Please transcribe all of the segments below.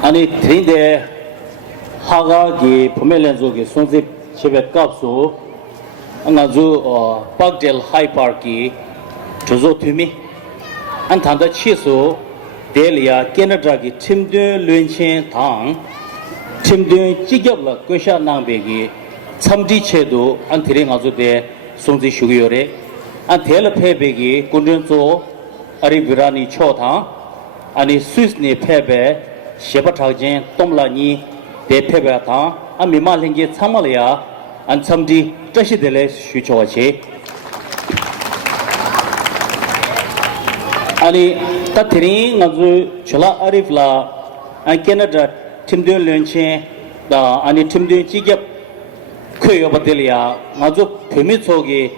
아니 드린데 하가기 포멜렌조기 손집 집에 값소 안가주 박델 하이파르키 조조 투미 안탄다 치소 델리아 캐나다기 팀드 륜친 당 팀드 지겹라 괴샤 낭베기 참디체도 안티링 아주데 손지 슈기요레 안 델라 페베기 군전조 아리비라니 초타 아니 스위스니 페베 셰바타진 톰라니 대페베타 아미말링게 참말이야 안 참디 뜻이들의 슈초와치 아니 따트링 아주 줄라 아리플라 안 캐나다 팀드 런치 다 아니 팀드 지겹 그요 버들이야 아주 페미 속에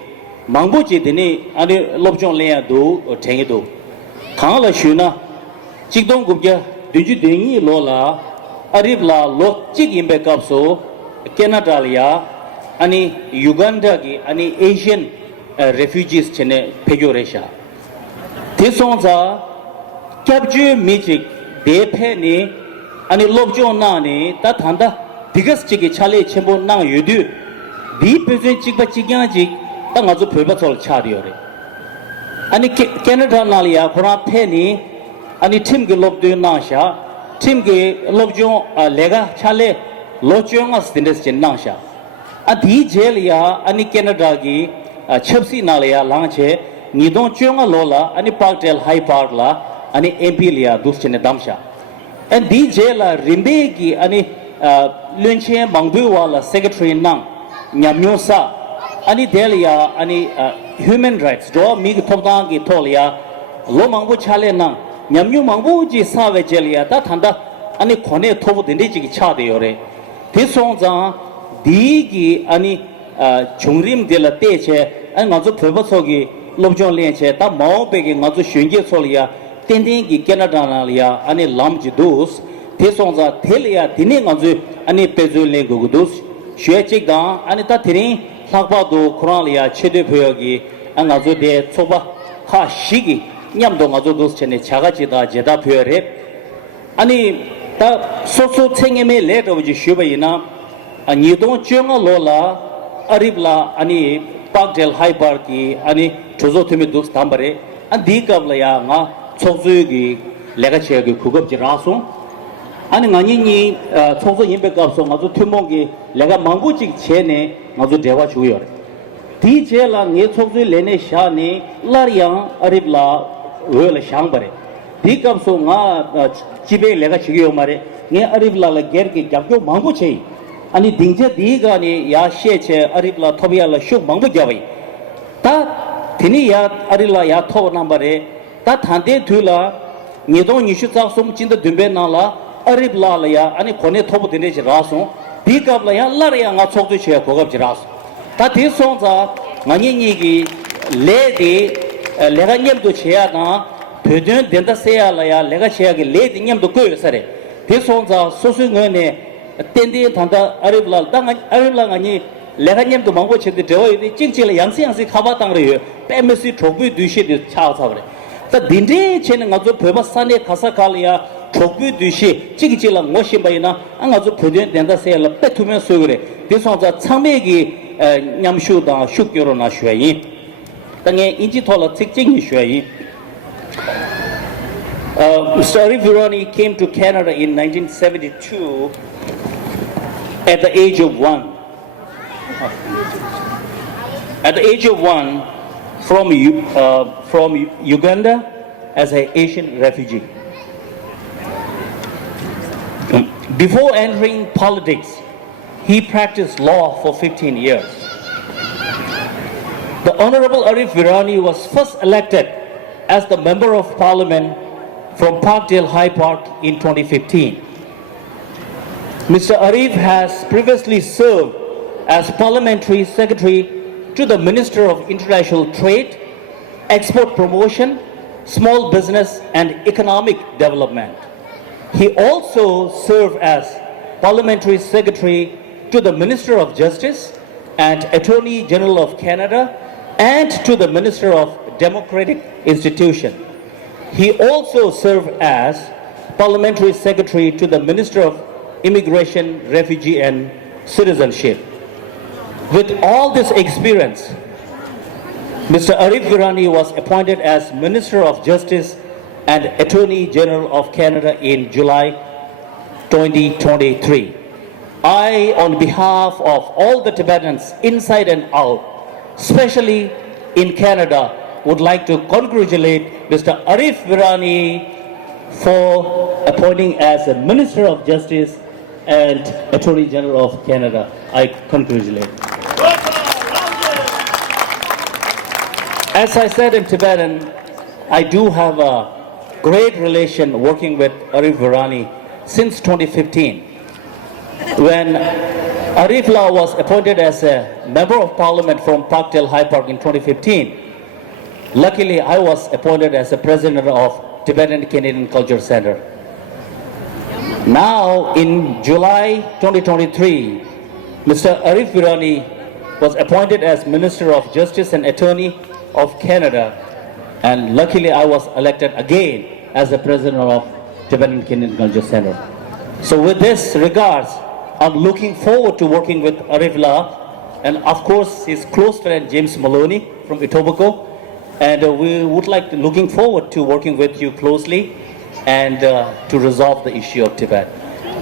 망보지더니 아니 롭종 레야도 탱이도 강ala 슈나 직동국자 뒤주댕이 로라 아리블라 로 찍임베 값소 캐나다리아 아니 유간다기 아니 에이시안 refugees 체네 페조레샤 대송자 캡주 미직 대페니 아니 롭종나니 따탄다 비거스 찍이 차례 첨부 나 유두 비 페전 찍바 찍야지 땅 아주 별바솔 차리오레 아니 캐나다 나리아 코라 페니 아니 팀게 롭드 나샤 팀게 롭종 레가 차레 로종아 스틴데스 나샤 아디 젤리아 아니 캐나다기 첩시 나리아 랑체 니동 쫑아 로라 아니 파르텔 하이파르라 아니 엠필리아 두스체네 담샤 엔 디젤라 림베기 아니 lunche mangbuwala secretary nang nyamyosa ani delia ani human rights do mi thopdang gi tholia lo mangbu chale nang nyamyu mangbu ji sawe jelia ta thanda ani khone thobu dinde ji gi cha de yore de songja di gi ani chungrim de la te che an nga zo pheba so gi lobjong len che ta mao pe gi nga zo shyenje solia ten ten gi canada na lia ani lam ji dos 대송자 텔이야 디네 간주 아니 페줄레 고고도스 쉐치가 아니 따티리 학바도 코란리아 체대 표역이 안가주데 초바 하시기 냠도 가주도스 체네 자가지다 제다 표열해 아니 다 소소 챙에메 레더지 슈바이나 아니도 쭝아 로라 아리블라 아니 박델 하이바르키 아니 조조트미 도스 담바레 안 디갑라야 가 초주기 레가체기 구급지라소 아니 아니니 총소 임백값소 아주 투몽기 내가 망부직 체네 아주 대화 주요 디제라 네 총소 레네 샤니 라리앙 아리블라 웰 샹바레 디값소 나 집에 내가 지겨 말에 네 아리블라라 게르기 잡고 망부체 아니 딩제 디가니 야셰체 아리블라 토비알라 슈 망부 잡이 다 디니야 아리라 야 토 넘버에 다 탄데 둘라 니동 니슈 작솜 진도 듬베나라 아리블라야 아니 코네 토부 되네지 라소 비갑라야 라리야 가 촉도 쉐 고갑지 라소 다 대송자 마니니기 레디 레가 냠도 쉐야나 베든 된다 세야라야 레가 쉐야기 레디 냠도 고요서레 대송자 소수응네 텐디 탄다 아리블라 땅 아리블라 아니 레가 냠도 망고 쳇데 되어이 찡찡라 양세 카바 땅레요 페메시 촉부 뒤시데 차차브레 다 딘데 쳇는 아주 베바산에 가사칼이야 촉부 뒤시 찌기질라 모심바이나 안 아주 부든 된다 세라 빼투면 소그래 대송자 창매기 냠슈다 슈교로나 쉐이 땅에 인지톨라 특징이 쉐이 Mr. Virani came to Canada in 1972 at the age of 1. At the age of 1 from Uganda as an Asian refugee. Before entering politics, he practiced law for 15 years. The Honorable Arif Virani was first elected as the Member of Parliament from Parkdale High Park in 2015. Mr. Arif has previously served as Parliamentary Secretary to the Minister of International Trade, Export Promotion, Small Business and Economic Development. He also served as Parliamentary Secretary to the Minister of Justice and Attorney General of Canada and to the Minister of Democratic Institution. He also served as Parliamentary Secretary to the Minister of Immigration, Refugee and Citizenship. With all this experience, Mr. Arif Virani was appointed as Minister of Justice and Attorney General of Canada in July 2023. I, on behalf of all the Tibetans inside and out, especially in Canada, would like to congratulate Mr. Arif Virani for appointing as a Minister of Justice and Attorney General of Canada. I congratulate. As I said in Tibetan, I do have a great relation working with Arif Virani since 2015. When Arif La was appointed as a Member of Parliament from Parkdale High Park in 2015, luckily I was appointed as the President of Tibetan Canadian Culture Center. Now in July 2023, Mr. Arif Virani was appointed as Minister of Justice and Attorney of Canada, and luckily I was elected again as the President of Tibetan Canadian Culture Center. So with this regards, I'm looking forward to working with Arif La and of course his close friend James Maloney from Etobicoke, and we would like to looking forward to working with you closely and to resolve the issue of Tibet.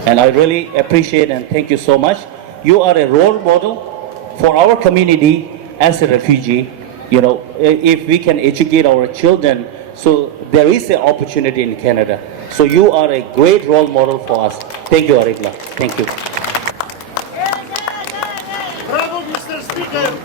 And I really appreciate and thank you so much. You are a role model for our community as a refugee. You know, if we can educate our children, so there is an opportunity in Canada. So you are a great role model for us. Thank you, Arif La. Thank you. Bravo, Mr. Speaker.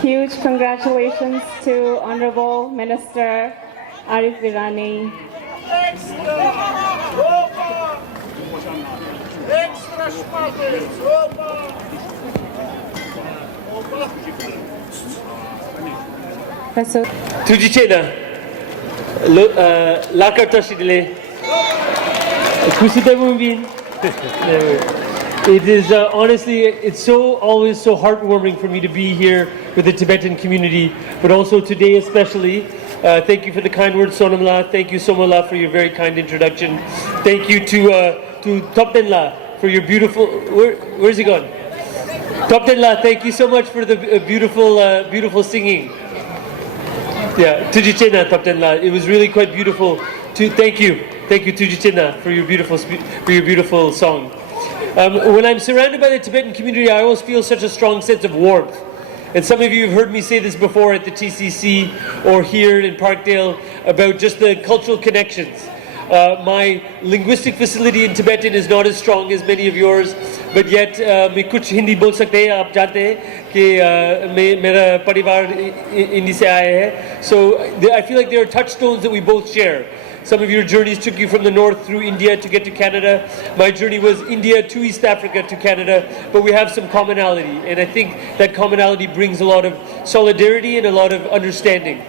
Huge congratulations to Honorable Minister Arif Virani. Tujicena, Lakartashidile, Kusidabunbin. It is honestly, it's always so heartwarming for me to be here with the Tibetan community, but also today especially. Thank you for the kind words, Sonam La. Thank you, Soma La, for your very kind introduction. Thank you to Topten La for your beautiful. Where's he gone? Topten La, thank you so much for the beautiful singing. Yeah, Tujichena Topten La. It was really quite beautiful. Thank you, Tujichena, for your beautiful song. When I'm surrounded by the Tibetan community, I always feel such a strong sense of warmth. And some of you have heard me say this before at the TCC or here in Parkdale about just the cultural connections. My linguistic facility in Tibetan is not as strong as many of yours, but yet मैं कुछ हिंदी बोल सकते हैं आप जानते हैं कि मेरा परिवार हिंदी से आया है. So I feel like there are touchstones that we both share. Some of your journeys took you from the north through India to get to Canada. My journey was India to East Africa to Canada, but we have some commonality, and I think that commonality brings a lot of solidarity and a lot of understanding.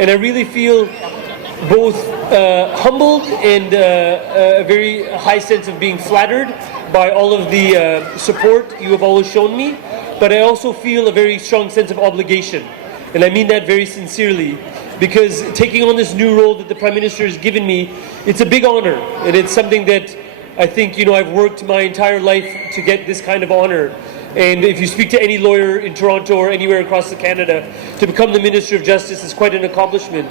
And I really feel both humbled and a very high sense of being flattered by all of the support you have always shown me, but I also feel a very strong sense of obligation, and I mean that very sincerely. Because taking on this new role that the Prime Minister has given me, it's a big honor, and it's something that I think, I've worked my entire life to get this kind of honor. And if you speak to any lawyer in Toronto or anywhere across Canada, to become the Minister of Justice is quite an accomplishment.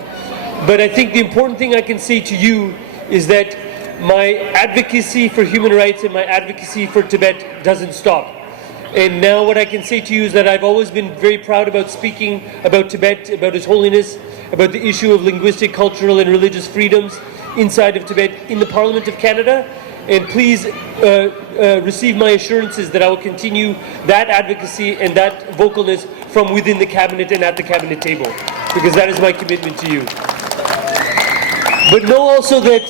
But I think the important thing I can say to you is that my advocacy for human rights and my advocacy for Tibet doesn't stop. And now what I can say to you is that I've always been very proud about speaking about Tibet, about His Holiness, about the issue of linguistic, cultural and religious freedoms inside of Tibet in the Parliament of Canada. And please receive my assurances that I will continue that advocacy and that vocalness from within the Cabinet and at the Cabinet table, because that is my commitment to you. But know also that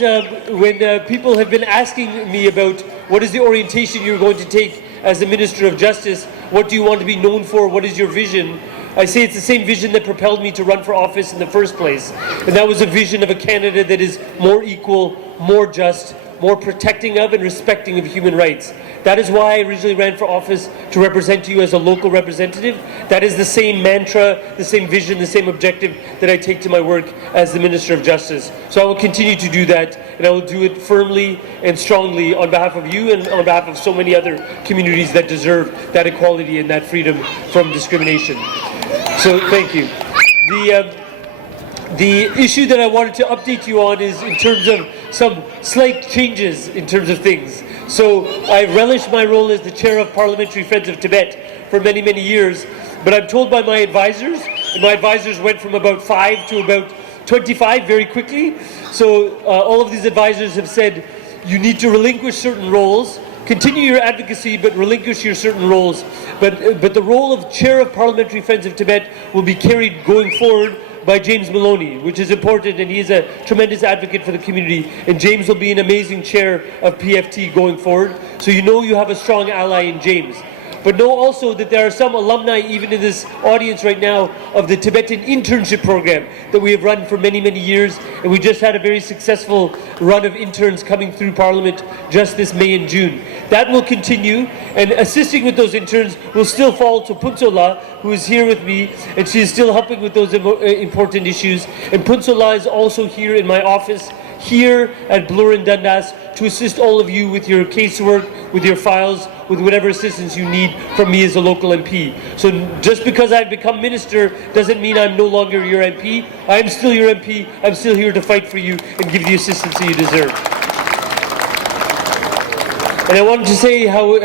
when people have been asking me about what is the orientation you're going to take as the Minister of Justice, what do you want to be known for? What is your vision? I say it's the same vision that propelled me to run for office in the first place. And that was a vision of a Canada that is more equal, more just, more protecting of and respecting of human rights. That is why I originally ran for office, to represent you as a local representative. That is the same mantra, the same vision, the same objective that I take to my work as the Minister of Justice. So I will continue to do that, and I will do it firmly and strongly on behalf of you and on behalf of so many other communities that deserve that equality and that freedom from discrimination. So thank you. The issue that I wanted to update you on is in terms of some slight changes in terms of things. So I relish my role as the chair of Parliamentary Friends of Tibet for many, many years, but I'm told by my advisors, and my advisors went from about 5 to about 25 very quickly. So all of these advisors have said, you need to relinquish certain roles, continue your advocacy, but relinquish your certain roles. But the role of chair of Parliamentary Friends of Tibet will be carried going forward by James Maloney, which is important, and he is a tremendous advocate for the community, and James will be an amazing chair of PFT going forward. So you know you have a strong ally in James. But know also that there are some alumni, even in this audience right now, of the Tibetan internship program that we have run for many, many years, and we just had a very successful run of interns coming through Parliament just this May and June. That will continue, and assisting with those interns will still fall to Punsola, who is here with me, and she is still helping with those important issues. And Punsola is also here in my office, here at Bloor and Dundas, to assist all of you with your casework, with your files, with whatever assistance you need from me as a local MP. So just because I've become minister doesn't mean I'm no longer your MP. I'm still your MP. I'm still here to fight for you and give the assistance that you deserve. And I wanted to say how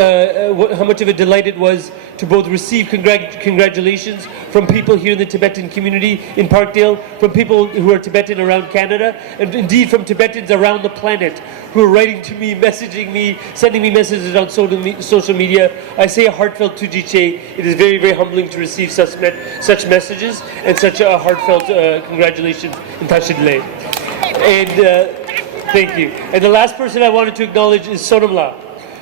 much of a delight it was to both receive congratulations from people here in the Tibetan community in Parkdale, from people who are Tibetan around Canada, and indeed from Tibetans around the planet who are writing to me, messaging me, sending me messages on social media. I say a heartfelt tujiche. It is very, very humbling to receive such messages and such a heartfelt congratulations in Tashidle. And thank you. And the last person I wanted to acknowledge is Sonam.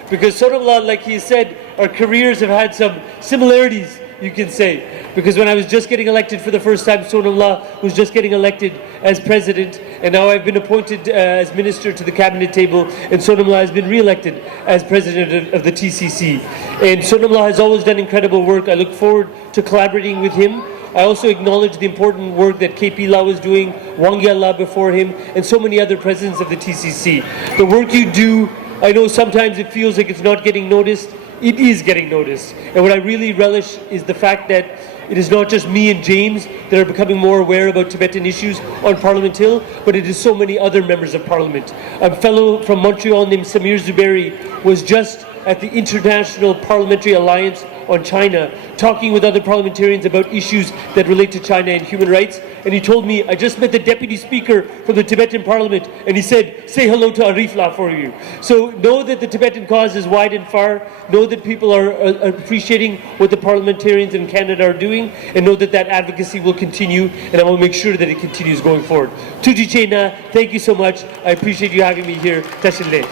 Because Sonam, like he said, our careers have had some similarities, you can say. Because when I was just getting elected for the first time, Sonam was just getting elected as president, and now I've been appointed as minister to the cabinet table, and Sonam has been re-elected as president of the TCC. And Sonam has always done incredible work. I look forward to collaborating with him. I also acknowledge the important work that KP La was doing, Wangya La before him, and so many other presidents of the TCC. The work you do, I know sometimes it feels like it's not getting noticed. It is getting noticed. And what I really relish is the fact that it is not just me and James that are becoming more aware about Tibetan issues on Parliament Hill, but it is so many other members of Parliament. A fellow from Montreal named Samir Zuberi was just at the International Parliamentary Alliance on China, talking with other parliamentarians about issues that relate to China and human rights. And he told me, I just met the deputy speaker from the Tibetan parliament, and he said, say hello to Arifla for you. So know that the Tibetan cause is wide and far. Know that people are appreciating what the parliamentarians in Canada are doing, and know that that advocacy will continue, and I will make sure that it continues going forward. Tuji Chena, thank you so much. I appreciate you having me here. Tashinle.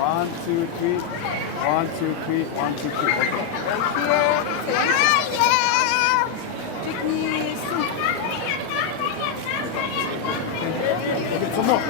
1, 2, 3. 1, 2, 3. 1, 2, 3. Okay. Okay, some more.